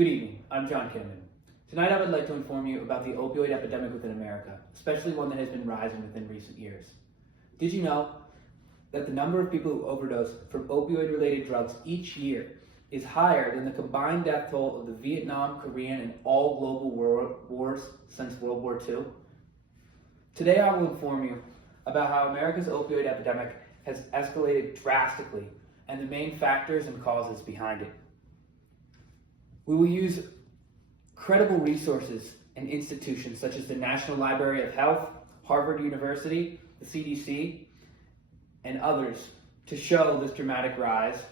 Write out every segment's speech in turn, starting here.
Good evening, I'm John Kinnaman. Tonight I would like to inform you about the opioid epidemic within America, especially one that has been rising within recent years. Did you know that the number of people who overdose from opioid-related drugs each year is higher than the combined death toll of the Vietnam, Korean, and all global wars since World War II? Today I will inform you about how America's opioid epidemic has escalated drastically and the main factors and causes behind it. We will use credible resources and institutions such as the National Library of Health, Harvard University, the CDC, and others to show this dramatic rise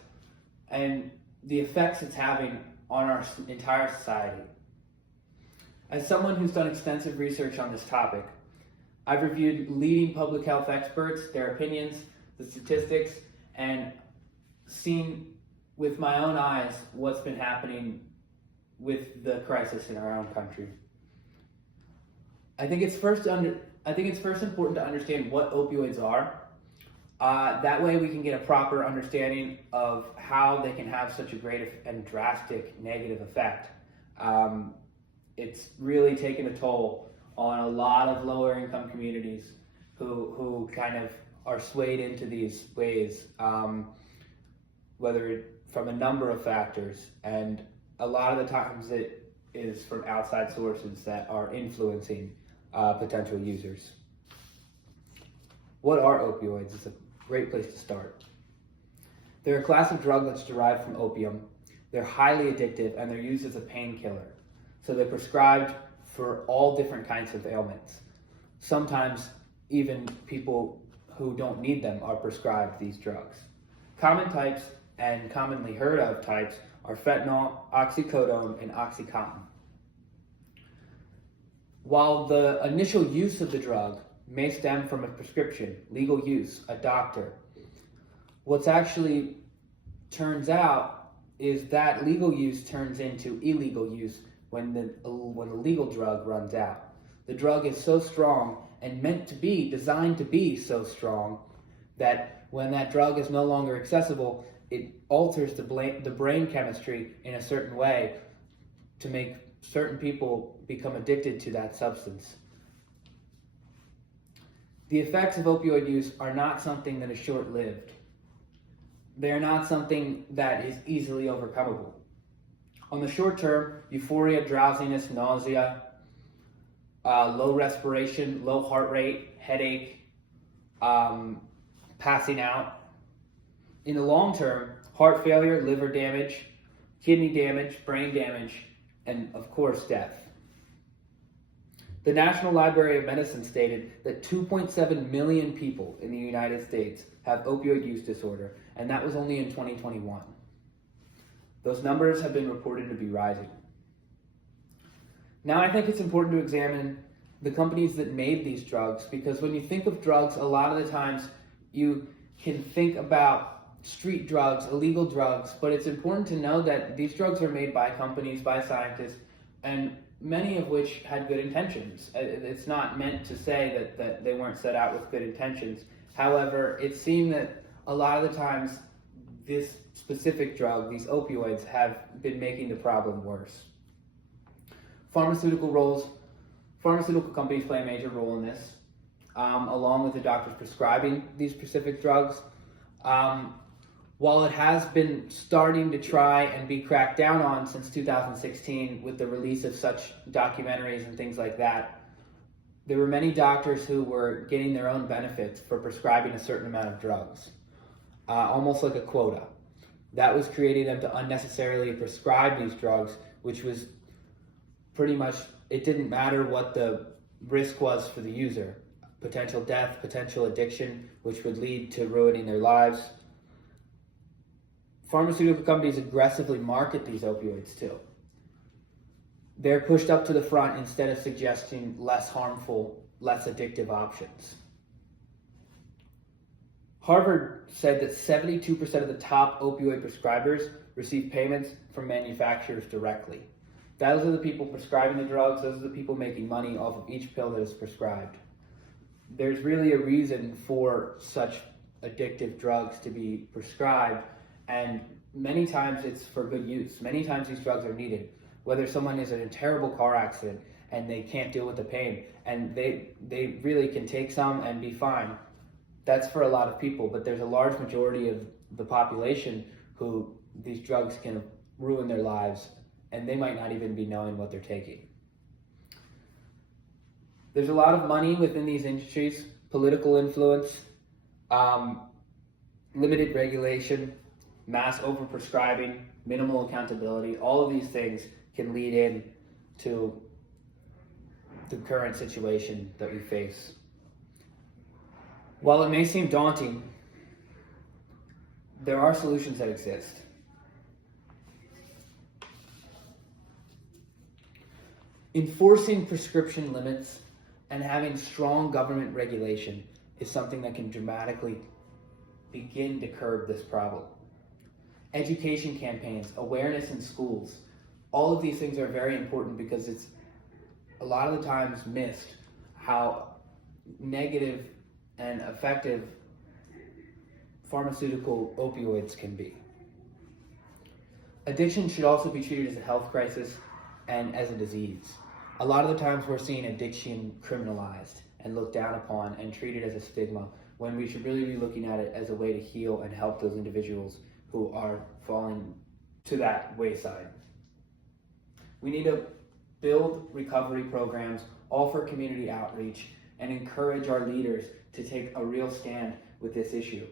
and the effects it's having on our entire society. As someone who's done extensive research on this topic, I've reviewed leading public health experts, their opinions, the statistics, and seen with my own eyes what's been happening with the crisis in our own country. I think it's first important to understand what opioids are. That way we can get a proper understanding of how they can have such a great and drastic negative effect. It's really taken a toll on a lot of lower income communities who kind of are swayed into these ways, whether from a number of factors, and a lot of the times it is from outside sources that are influencing potential users. What are opioids? It's a great place to start. They're a class of drug that's derived from opium. They're highly addictive and they're used as a painkiller. So they're prescribed for all different kinds of ailments. Sometimes even people who don't need them are prescribed these drugs. Common types and commonly heard of types are fentanyl, oxycodone, and OxyContin. While the initial use of the drug may stem from a prescription, legal use, a doctor, what's actually turns out is that legal use turns into illegal use when the legal drug runs out. The drug is so strong and designed to be so strong that when that drug is no longer accessible, it alters the brain chemistry in a certain way to make certain people become addicted to that substance. The effects of opioid use are not something that is short-lived. They are not something that is easily overcomable. On the short term, euphoria, drowsiness, nausea, low respiration, low heart rate, headache, passing out. In the long term, heart failure, liver damage, kidney damage, brain damage, and of course, death. The National Library of Medicine stated that 2.7 million people in the United States have opioid use disorder, and that was only in 2021. Those numbers have been reported to be rising. Now I think it's important to examine the companies that made these drugs, because when you think of drugs, a lot of the times you can think about street drugs, illegal drugs, but it's important to know that these drugs are made by companies, by scientists, and many of which had good intentions. It's not meant to say that they weren't set out with good intentions. However, it seemed that a lot of the times this specific drug, these opioids, have been making the problem worse. Pharmaceutical companies play a major role in this, along with the doctors prescribing these specific drugs. While it has been starting to try and be cracked down on since 2016 with the release of such documentaries and things like that, there were many doctors who were getting their own benefits for prescribing a certain amount of drugs, almost like a quota. That was creating them to unnecessarily prescribe these drugs, which was pretty much, it didn't matter what the risk was for the user. Potential death, potential addiction, which would lead to ruining their lives. Pharmaceutical companies aggressively market these opioids too. They're pushed up to the front instead of suggesting less harmful, less addictive options. Harvard said that 72% of the top opioid prescribers receive payments from manufacturers directly. Those are the people prescribing the drugs, those are the people making money off of each pill that is prescribed. There's really a reason for such addictive drugs to be prescribed, and many times it's for good use. Many times these drugs are needed. whether someone is in a terrible car accident and they can't deal with the pain, and they really can take some and be fine. That's for a lot of people, but there's a large majority of the population who these drugs can ruin their lives, and they might not even be knowing what they're taking. There's a lot of money within these industries, political influence, limited regulation, mass overprescribing, minimal accountability. All of these things can lead in to the current situation that we face. While it may seem daunting, there are solutions that exist. Enforcing prescription limits and having strong government regulation is something that can dramatically begin to curb this problem. Education campaigns, awareness in schools, all of these things are very important because it's a lot of the times missed how negative and effective pharmaceutical opioids can be. Addiction should also be treated as a health crisis and as a disease. A lot of the times we're seeing addiction criminalized and looked down upon and treated as a stigma, when we should really be looking at it as a way to heal and help those individuals who are falling to that wayside. We need to build recovery programs, offer community outreach, and encourage our leaders to take a real stand with this issue.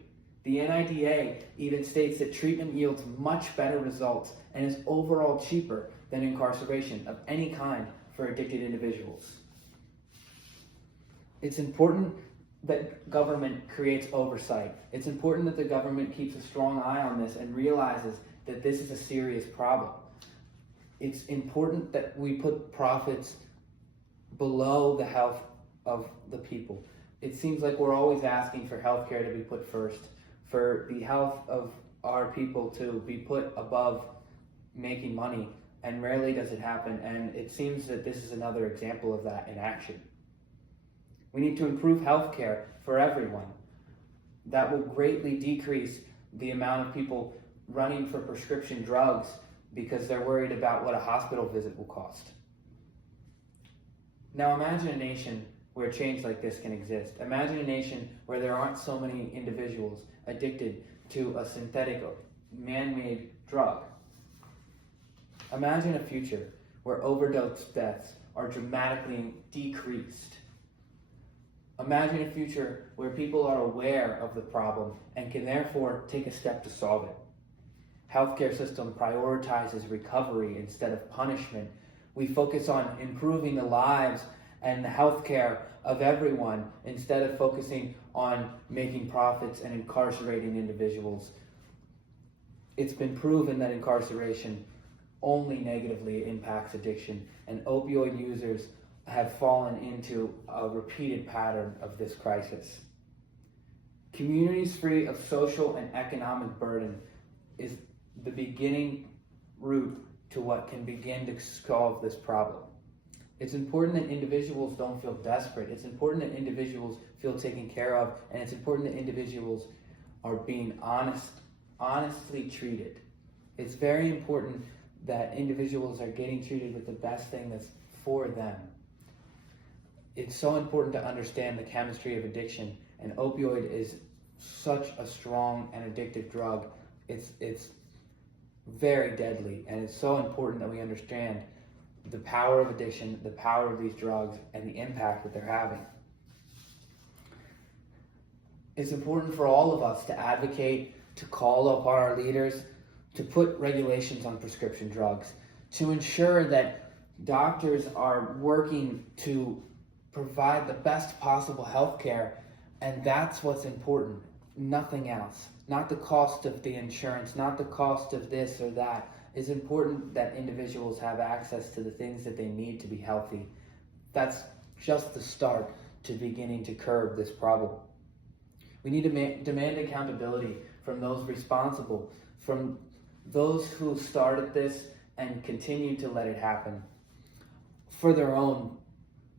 The NIDA even states that treatment yields much better results and is overall cheaper than incarceration of any kind for addicted individuals. It's important that government creates oversight. It's important that the government keeps a strong eye on this and realizes that this is a serious problem. It's important that we put profits below the health of the people. It seems like we're always asking for healthcare to be put first, for the health of our people to be put above making money, and rarely does it happen, and it seems that this is another example of that in action. We need to improve healthcare for everyone. That will greatly decrease the amount of people running for prescription drugs because they're worried about what a hospital visit will cost. Now imagine a nation where change like this can exist. Imagine a nation where there aren't so many individuals addicted to a synthetic, man-made drug. Imagine a future where overdose deaths are dramatically decreased. Imagine a future where people are aware of the problem and can therefore take a step to solve it. Healthcare system prioritizes recovery instead of punishment. We focus on improving the lives and the healthcare of everyone instead of focusing on making profits and incarcerating individuals. It's been proven that incarceration only negatively impacts addiction, and opioid users have fallen into a repeated pattern of this crisis. Communities free of social and economic burden is the beginning route to what can begin to solve this problem. It's important that individuals don't feel desperate. It's important that individuals feel taken care of, and it's important that individuals are being honestly treated. It's very important that individuals are getting treated with the best thing that's for them. It's so important to understand the chemistry of addiction, and opioid is such a strong and addictive drug. It's very deadly, and it's so important that we understand the power of addiction, the power of these drugs, and the impact that they're having. It's important for all of us to advocate, to call upon our leaders, to put regulations on prescription drugs, to ensure that doctors are working to provide the best possible health care, and that's what's important, nothing else. Not the cost of the insurance, not the cost of this or that. It's important that individuals have access to the things that they need to be healthy. That's just the start to beginning to curb this problem. We need to demand accountability from those responsible, from those who started this and continue to let it happen for their own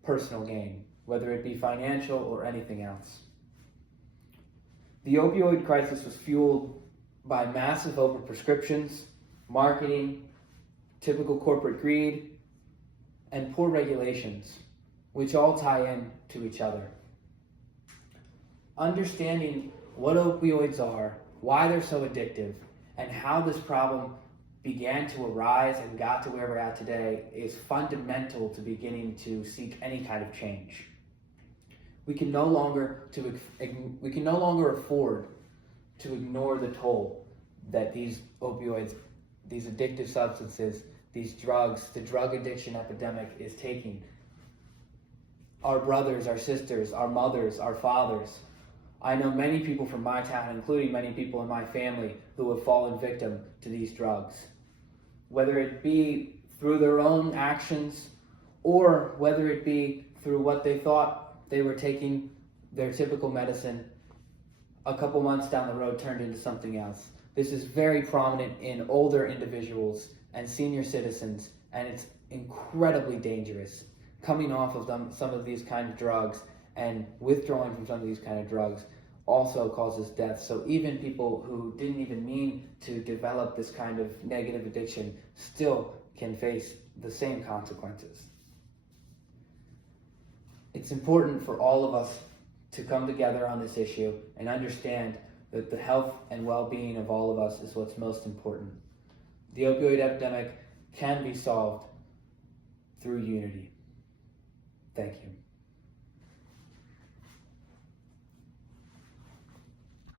personal gain, whether it be financial or anything else. The opioid crisis was fueled by massive overprescriptions, marketing, typical corporate greed, and poor regulations, which all tie in to each other. Understanding what opioids are, why they're so addictive, and how this problem began to arise and got to where we're at today is fundamental to beginning to seek any kind of change. We can no longer afford to ignore the toll that these opioids, these addictive substances, these drugs, the drug addiction epidemic is taking. Our brothers, our sisters, our mothers, our fathers. I know many people from my town, including many people in my family, who have fallen victim to these drugs. Whether it be through their own actions or whether it be through what they thought they were taking, their typical medicine, a couple months down the road turned into something else. This is very prominent in older individuals and senior citizens, and it's incredibly dangerous. Coming off of some of these kind of drugs and withdrawing from some of these kind of drugs also causes death. So even people who didn't even mean to develop this kind of negative addiction still can face the same consequences. It's important for all of us to come together on this issue and understand that the health and well-being of all of us is what's most important. The opioid epidemic can be solved through unity. Thank you.